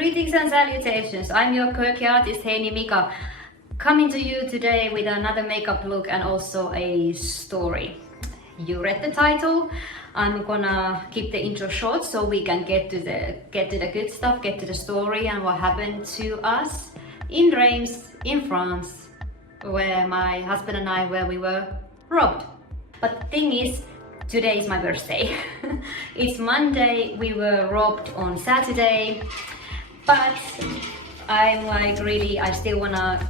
Greetings and salutations, I'm your quirky artist Heini Mika, coming to you today with another makeup look and also a story. You read the title. I'm gonna keep the intro short so we can get to the good stuff, get to the story and what happened to us in Reims, in France, where my husband and I, we were robbed. But the thing is, today is my birthday. It's Monday, we were robbed on Saturday, but I'm like really, I still wanna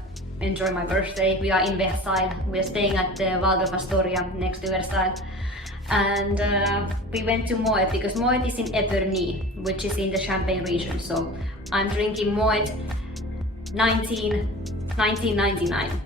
enjoy my birthday. We are in Versailles, we're staying at the Waldorf Astoria next to Versailles. And we went to Moet because Moet is in Epernay, which is in the Champagne region. So I'm drinking Moet 1999.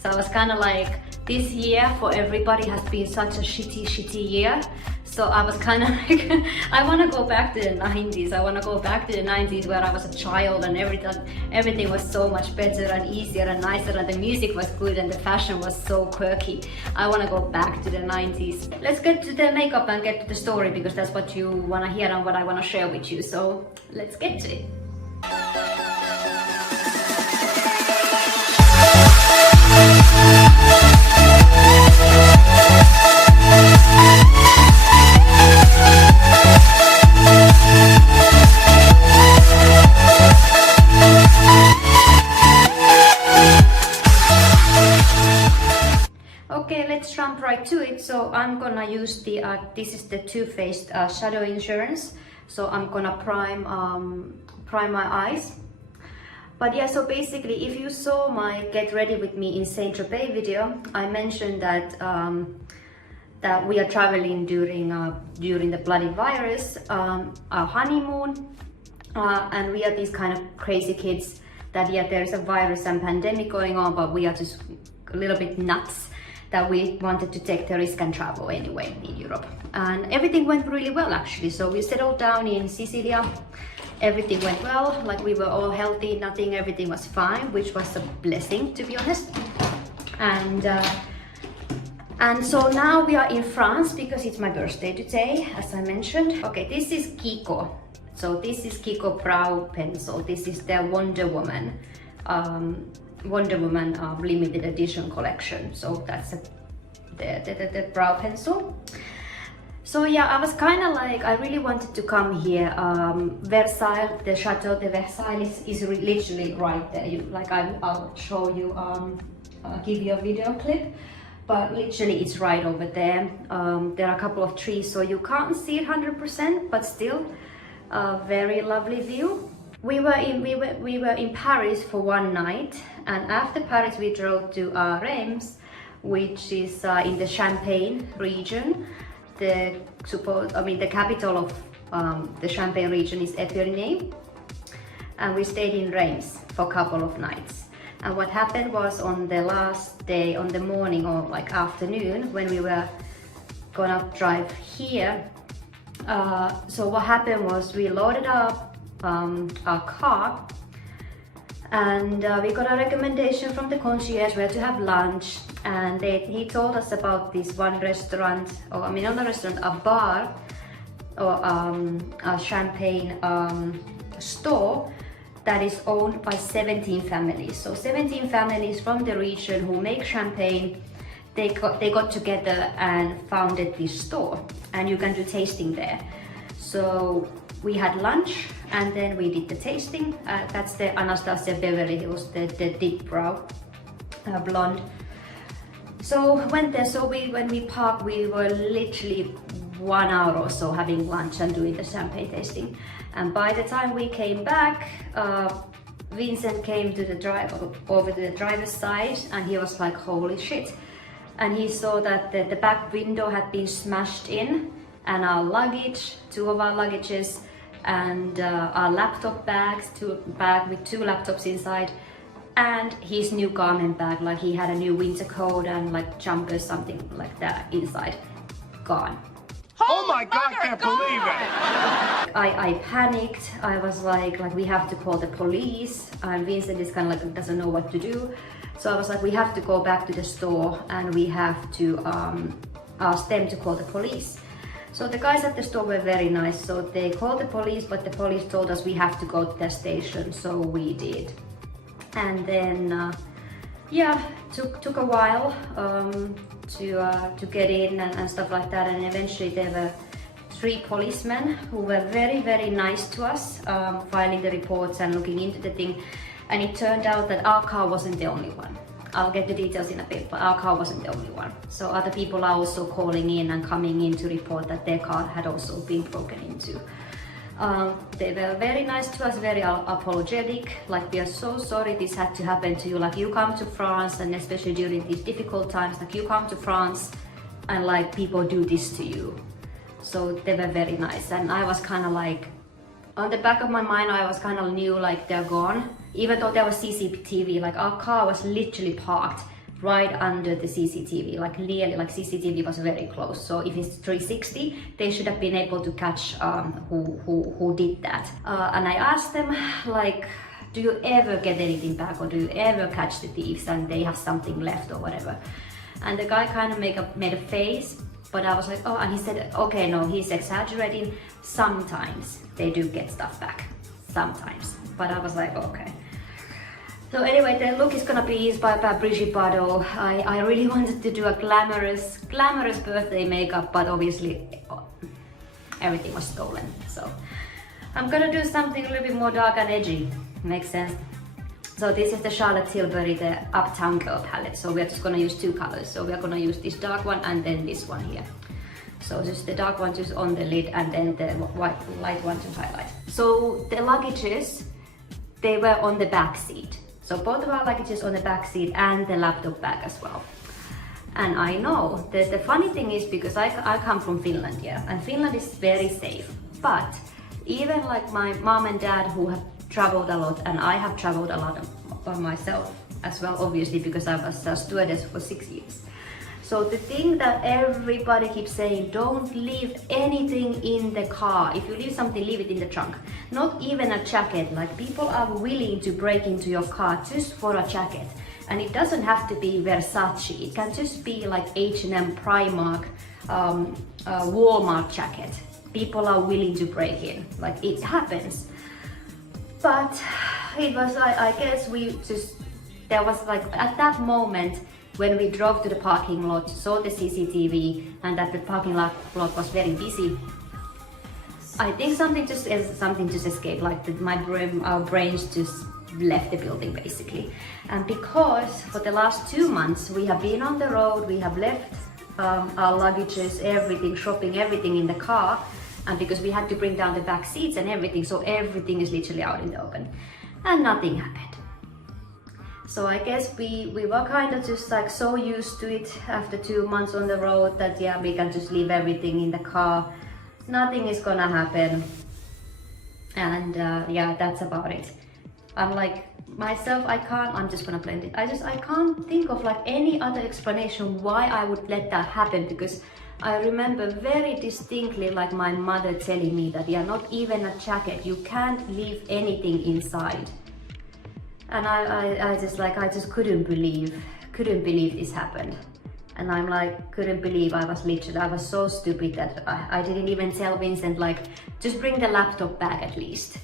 So I was kind of like, this year for everybody has been such a shitty year. So I was kind of like, I want to go back to the 90s. I want to go back to the 90s where I was a child and everything was so much better and easier and nicer and the music was good and the fashion was so quirky. I want to go back to the 90s. Let's get to the makeup and get to the story because that's what you want to hear and what I want to share with you. So let's get to it. Okay, let's jump right to it. So I'm gonna use the this is the Too Faced Shadow Insurance. So I'm gonna prime my eyes. But yeah, so basically, if you saw my Get Ready With Me in Saint-Tropez video, I mentioned that that we are traveling during the bloody virus, our honeymoon, and we are these kind of crazy kids that yeah, there's a virus and pandemic going on, but we are just a little bit nuts that we wanted to take the risk and travel anyway in Europe. And everything went really well actually. So we settled down in Sicilia. Everything went well, like we were all healthy, everything was fine, which was a blessing to be honest. And so now we are in France because it's my birthday today, as I mentioned. Okay, this is Kiko. So this is Kiko brow pencil. This is their Wonder Woman limited edition collection. So that's the brow pencil. So yeah, I was kind of like, I really wanted to come here. Versailles, the Chateau de Versailles is literally right there. I'll show you, give you a video clip, but literally it's right over there. There are a couple of trees, so you can't see it 100%, but still a very lovely view. We were in Paris for one night, and after Paris we drove to Reims, which is in the Champagne region. The capital of the Champagne region is Epernay, and we stayed in Reims for a couple of nights. And what happened was on the last day, on the morning or like afternoon, when we were gonna drive here, so what happened was we loaded up our car, and we got a recommendation from the concierge where to have lunch, and he told us about this one restaurant, or I mean not a restaurant, a bar or a champagne store that is owned by 17 families. So 17 families from the region who make champagne, they got together and founded this store, and you can do tasting there. So we had lunch and then we did the tasting. That's the Anastasia Beverly, it was the Dipbrow blonde. So went there. So when we parked, we were literally 1 hour or so having lunch and doing the champagne tasting. And by the time we came back, Vincent came to over to the driver's side, and he was like, holy shit. And he saw that the back window had been smashed in, and our luggage, 2 of our luggages, and our laptop bags, bag with 2 laptops inside, and his new garment bag, like he had a new winter coat and like jumper, something like that inside, gone. Oh my God, I can't believe it! I panicked. I was like we have to call the police, and Vincent is kind of like doesn't know what to do. So I was like, we have to go back to the store and we have to ask them to call the police. So the guys at the store were very nice. So they called the police, but the police told us we have to go to the station. So we did. And then, yeah, took a while to get in and stuff like that. And eventually there were 3 policemen who were very, very nice to us, filing the reports and looking into the thing. And it turned out that our car wasn't the only one. I'll get the details in a bit, but our car wasn't the only one. So other people are also calling in and coming in to report that their car had also been broken into. They were very nice to us, very apologetic, like we are so sorry this had to happen to you, like you come to France, and especially during these difficult times, like you come to France and like people do this to you. So they were very nice, and I was kind of like, on the back of my mind I was kind of knew like they're gone, even though there was CCTV, like our car was literally parked right under the CCTV, like nearly, like CCTV was very close. So if it's 360, they should have been able to catch who did that. And I asked them, like, do you ever get anything back, or do you ever catch the thieves and they have something left or whatever? And the guy kind of made a face, but I was like, oh, and he said, okay, no, he's exaggerating. Sometimes they do get stuff back, sometimes. But I was like, okay. So anyway, the look is gonna be inspired by Brigitte Bardot. I really wanted to do a glamorous birthday makeup, but obviously everything was stolen. So I'm gonna do something a little bit more dark and edgy. Makes sense. So this is the Charlotte Tilbury, the Uptown Girl palette. So we're just gonna use 2 colors. So we're gonna use this dark one and then this one here. So just the dark one just on the lid, and then the white light one to highlight. So the luggages, they were on the back seat. So both of our luggages on the back seat and the laptop bag as well. And I know that the funny thing is, because I come from Finland, yeah, and Finland is very safe. But even like my mom and dad who have traveled a lot, and I have traveled a lot by myself as well, obviously, because I was a stewardess for 6 years. So the thing that everybody keeps saying, don't leave anything in the car. If you leave something, leave it in the trunk. Not even a jacket. Like, people are willing to break into your car just for a jacket. And it doesn't have to be Versace. It can just be like H&M, Primark, Walmart jacket. People are willing to break in. Like, it happens. But it was, I guess there was like, at that moment, when we drove to the parking lot, saw the CCTV, and that the parking lot was very busy, I think something just escaped, like our brains just left the building basically. And because for the last 2 months we have been on the road, we have left our luggages, everything, shopping, everything in the car, and because we had to bring down the back seats and everything, so everything is literally out in the open, and nothing happened. So I guess we were kind of just like so used to it after 2 months on the road that yeah, we can just leave everything in the car. Nothing is gonna happen. And yeah, that's about it. I'm like, myself, I'm just gonna blend it. I can't think of like any other explanation why I would let that happen, because I remember very distinctly like my mother telling me that yeah, not even a jacket, you can't leave anything inside. And I just couldn't believe this happened. And I'm like, couldn't believe I was so stupid that I didn't even tell Vincent, like, just bring the laptop back at least.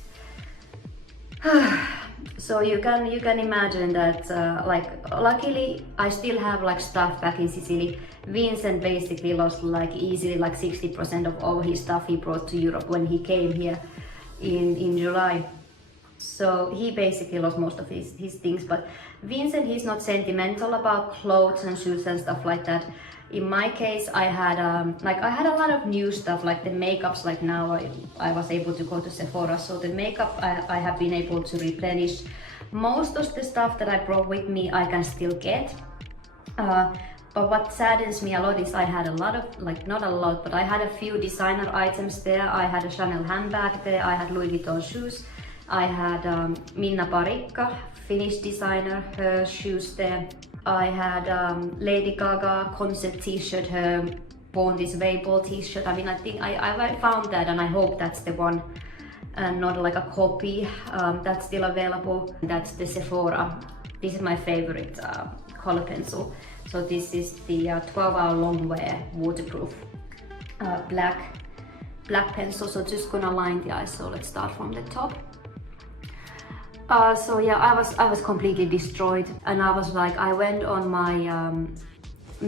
So you can imagine that, like, luckily I still have like stuff back in Sicily. Vincent basically lost like easily like 60% of all his stuff he brought to Europe when he came here in July. So he basically lost most of his things, but Vincent, he's not sentimental about clothes and shoes and stuff like that. In my case, I had a lot of new stuff, like the makeups. Like now I was able to go to Sephora, so the makeup I have been able to replenish. Most of the stuff that I brought with me I can still get. But what saddens me a lot is I had a lot of, like, not a lot, but I had a few designer items there. I had a Chanel handbag there, I had Louis Vuitton shoes. I had Minna Parikka, Finnish designer, her shoes there. I had Lady Gaga concept t-shirt, her Born This Way ball t-shirt. I mean, I think I found that, and I hope that's the one and not like a copy. That's still available. That's the Sephora. This is my favorite color pencil. So this is the 12-hour long wear waterproof black black pencil, so just gonna line the eyes. So let's start from the top. So yeah, I was completely destroyed, and I was like, I went on my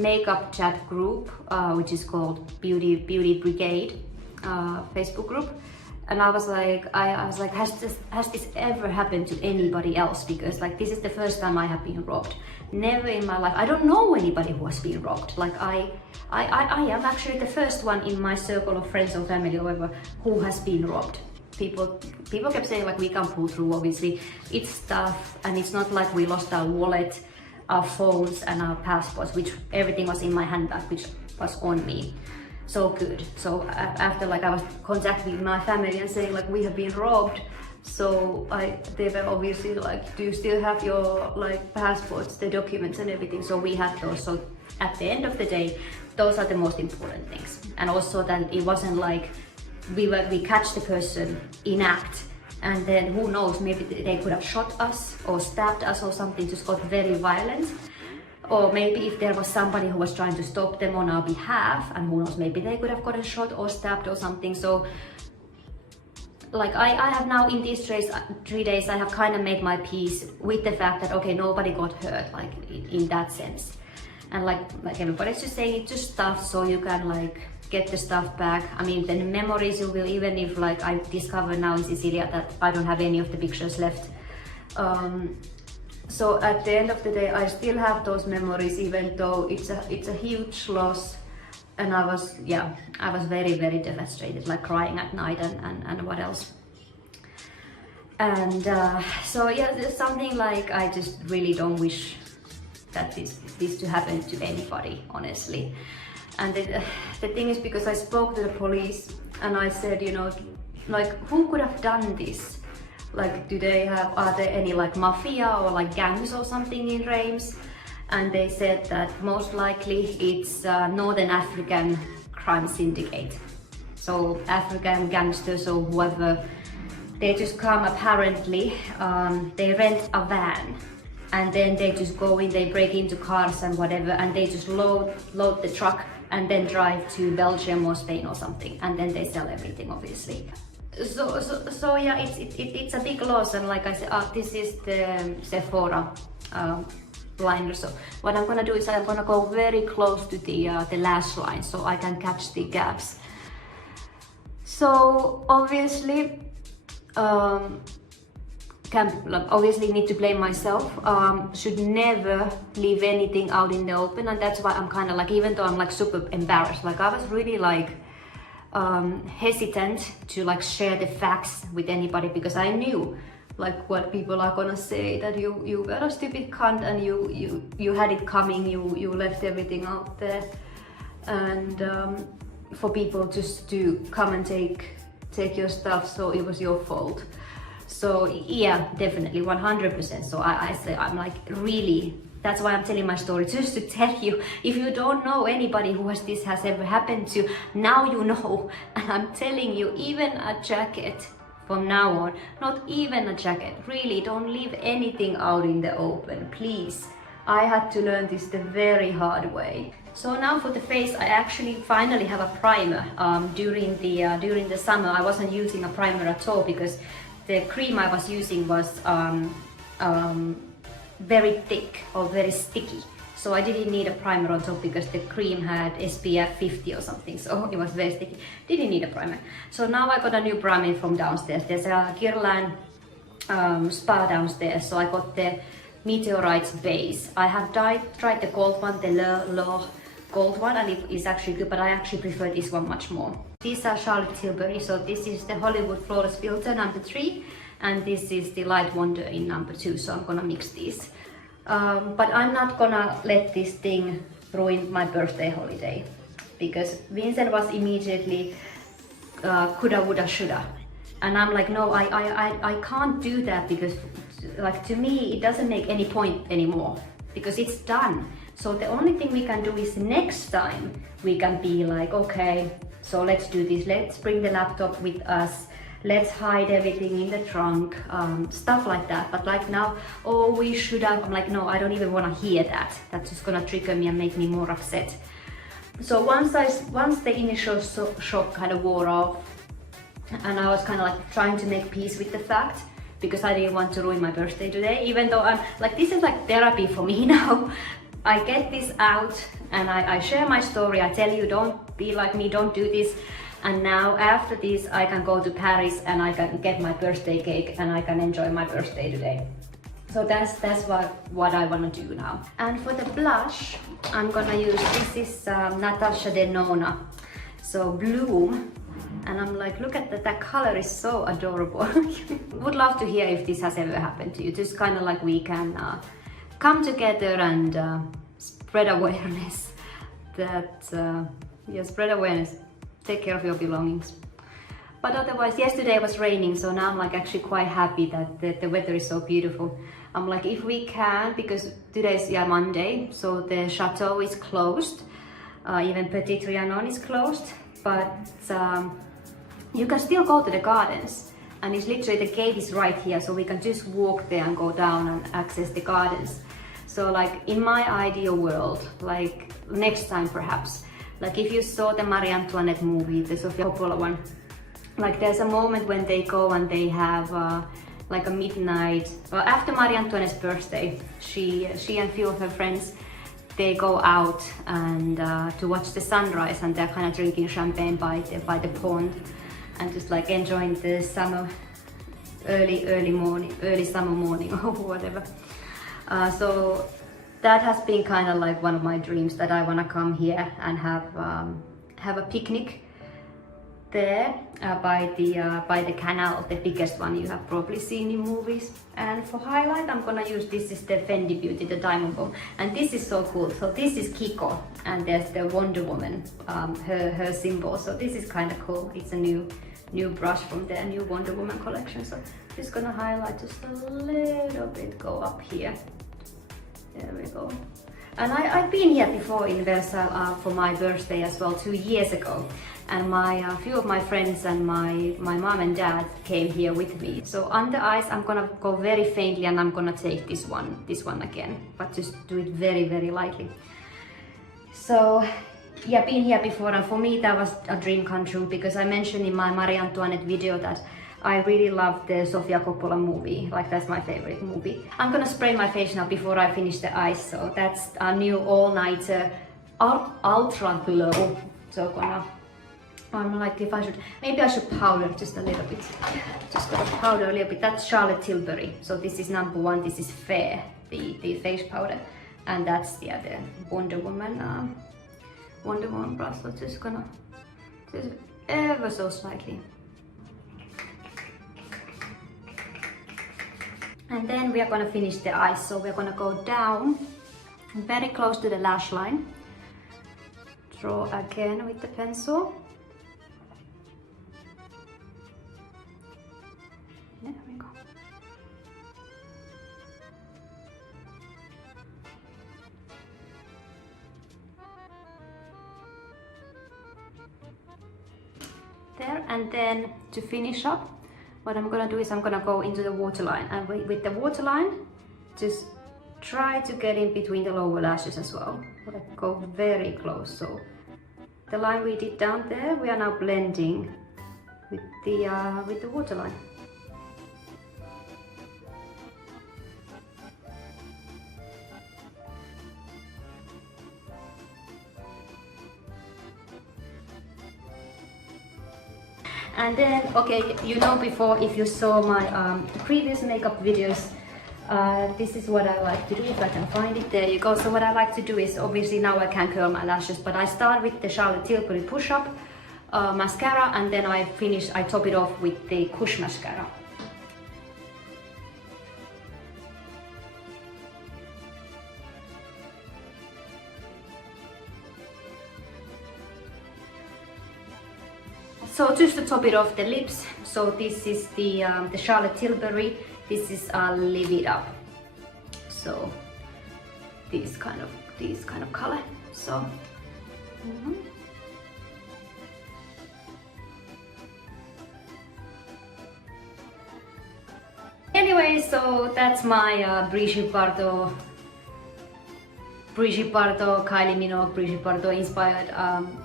makeup chat group, which is called Beauty Brigade Facebook group, and I was like, has this ever happened to anybody else? Because like this is the first time I have been robbed. Never in my life. I don't know anybody who has been robbed. Like I am actually the first one in my circle of friends or family or whatever who has been robbed. People kept saying like we can't pull through, obviously it's stuff, and it's not like we lost our wallet, our phones and our passports, which everything was in my handbag, which was on me. So good. So after like I was contacting my family and saying like we have been robbed, so they were obviously like, do you still have your like passports, the documents and everything? So we had those. So at the end of the day, those are the most important things. And also that it wasn't like we catch the person in act, and then who knows, maybe they could have shot us or stabbed us or something, just got very violent. Or maybe if there was somebody who was trying to stop them on our behalf, and who knows, maybe they could have gotten shot or stabbed or something. So like I have now in these 3 days, I have kind of made my peace with the fact that okay, nobody got hurt, like in that sense. And like everybody's just saying, it's just stuff, so you can like get the stuff back. I mean, the memories you will, even if like I discovered now in Sicilia that I don't have any of the pictures left. So at the end of the day, I still have those memories, even though it's a huge loss. And I was very, very devastated, like crying at night and what else. And so yeah, there's something like I just really don't wish that this to happen to anybody, honestly. And the thing is, because I spoke to the police and I said, you know, like who could have done this? Like, are there any like mafia or like gangs or something in Reims? And they said that most likely it's Northern African crime syndicate. So African gangsters or whoever, they just come apparently, they rent a van. And then they just go in, they break into cars and whatever, and they just load the truck and then drive to Belgium or Spain or something, and then they sell everything, obviously. So yeah, it's a big loss. And like I said, this is the Sephora liner. So what I'm gonna do is I'm gonna go very close to the lash line so I can catch the gaps. So obviously, obviously need to blame myself. Should never leave anything out in the open, and that's why I'm kind of like, even though I'm like super embarrassed, like I was really like hesitant to like share the facts with anybody, because I knew like what people are gonna say, that you were a stupid cunt and you had it coming, you left everything out there, and for people just to come and take your stuff, so it was your fault. So yeah, definitely 100%. So I say, I'm like, really, that's why I'm telling my story, just to tell you, if you don't know anybody who this has ever happened to, now you know. And I'm telling you, even a jacket from now on, not even a jacket, really don't leave anything out in the open, please. I had to learn this the very hard way. So now for the face, I actually finally have a primer. During the summer I wasn't using a primer at all, because the cream I was using was very thick or very sticky. So I didn't need a primer on top, because the cream had SPF 50 or something, so it was very sticky. Didn't need a primer. So now I got a new primer from downstairs. There's a Guerlain spa downstairs, so I got the Meteorites base. I have tried the gold one, the Le gold one, and it is actually good, but I actually prefer this one much more. These are Charlotte Tilbury, so this is the Hollywood Flawless Filter number 3, and this is the Light Wonder in number 2, so I'm gonna mix these. But I'm not gonna let this thing ruin my birthday holiday, because Vincent was immediately coulda, woulda, shoulda, and I'm like, no, I can't do that, because like to me it doesn't make any point anymore, because it's done. So the only thing we can do is next time we can be like, okay, so let's do this, let's bring the laptop with us, let's hide everything in the trunk, stuff like that. But like now, oh, we should have, I'm like, no, I don't even want to hear that. That's just gonna trigger me and make me more upset. So once the initial shock kind of wore off, and I was kind of like trying to make peace with the fact, because I didn't want to ruin my birthday today, even though I'm like, this is like therapy for me now. I get this out and I share my story, I tell you don't be like me, don't do this, and now after this I can go to Paris and I can get my birthday cake and I can enjoy my birthday today. So that's what I want to do now. And for the blush, I'm gonna use, this is Natasha Denona, so Bloom. And I'm like, look at that, that color is so adorable. Would love to hear if this has ever happened to you. Just kind of like we can come together and spread awareness. That, yeah, spread awareness. Take care of your belongings. But otherwise, yesterday was raining, so now I'm like actually quite happy that the weather is so beautiful. I'm like, if we can, because today's Monday, so the chateau is closed. Even Petit Trianon is closed, but you can still go to the gardens, and it's literally, the gate is right here, so we can just walk there and go down and access the gardens. So like in my ideal world, like next time perhaps, like if you saw the Marie Antoinette movie, the Sofia Coppola one, like there's a moment when they go and they have like a midnight, after Marie Antoinette's birthday, she and few of her friends, they go out and to watch the sunrise, and they're kind of drinking champagne by the pond and just like enjoying the summer, early summer morning or whatever. So that has been kind of like one of my dreams, that I want to come here and have a picnic there by the canal, the biggest one you have probably seen in movies. And for highlight, I'm gonna use, this is the Fendi Beauty, the Diamond Bomb, and this is so cool. So this is Kiko, and there's the Wonder Woman, her symbol. So this is kind of cool. It's a new brush from their new Wonder Woman collection. So just gonna highlight just a little bit, go up here. There we go. And I've been here before in Versailles for my birthday as well, 2 years ago. And a few of my friends and my mom and dad came here with me. So under eyes, I'm gonna go very faintly, and I'm gonna take this one again, but just do it very, very lightly. So yeah, been here before, and for me that was a dream come true, because I mentioned in my Marie Antoinette video that I really love the Sofia Coppola movie, like that's my favorite movie. I'm gonna spray my face now before I finish the eyes, so that's a new all-nighter ultra glow. So I'm like, if I should, maybe I should powder just a little bit. Just gonna powder a little bit. That's Charlotte Tilbury. So this is number 1, this is Fair, the face powder. And that's, yeah, the Wonder Woman brush. So just gonna, just ever so slightly. And then we are gonna finish the eyes. So we're gonna go down very close to the lash line. Draw again with the pencil. There we go. There, and then to finish up, what I'm gonna do is I'm gonna go into the waterline, and with the waterline, just try to get in between the lower lashes as well. Like go very close. So the line we did down there, we are now blending with the waterline. And then, okay, you know before, if you saw my previous makeup videos, this is what I like to do, if I can find it. There you go. So what I like to do is, obviously now I can curl my lashes, but I start with the Charlotte Tilbury Push-Up mascara, and then I top it off with the Kush mascara. So just to top it off the lips, so this is the Charlotte Tilbury. This is Live It Up. So this kind of color. So. Anyway, so that's my Brigitte Bardot, Kylie Minogue, Brigitte Bardot inspired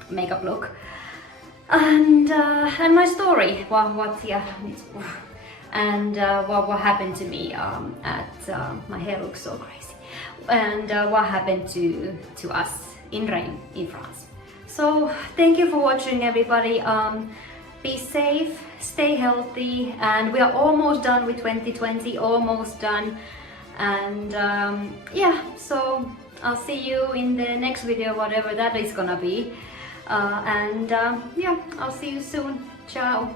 makeup look. and my story, what happened to me my hair looks so crazy, and what happened to us in Reims in France. So thank you for watching, everybody. Be safe, stay healthy, and we are almost done with 2020, almost done. And yeah, so I'll see you in the next video, whatever that is gonna be. Yeah, I'll see you soon. Ciao.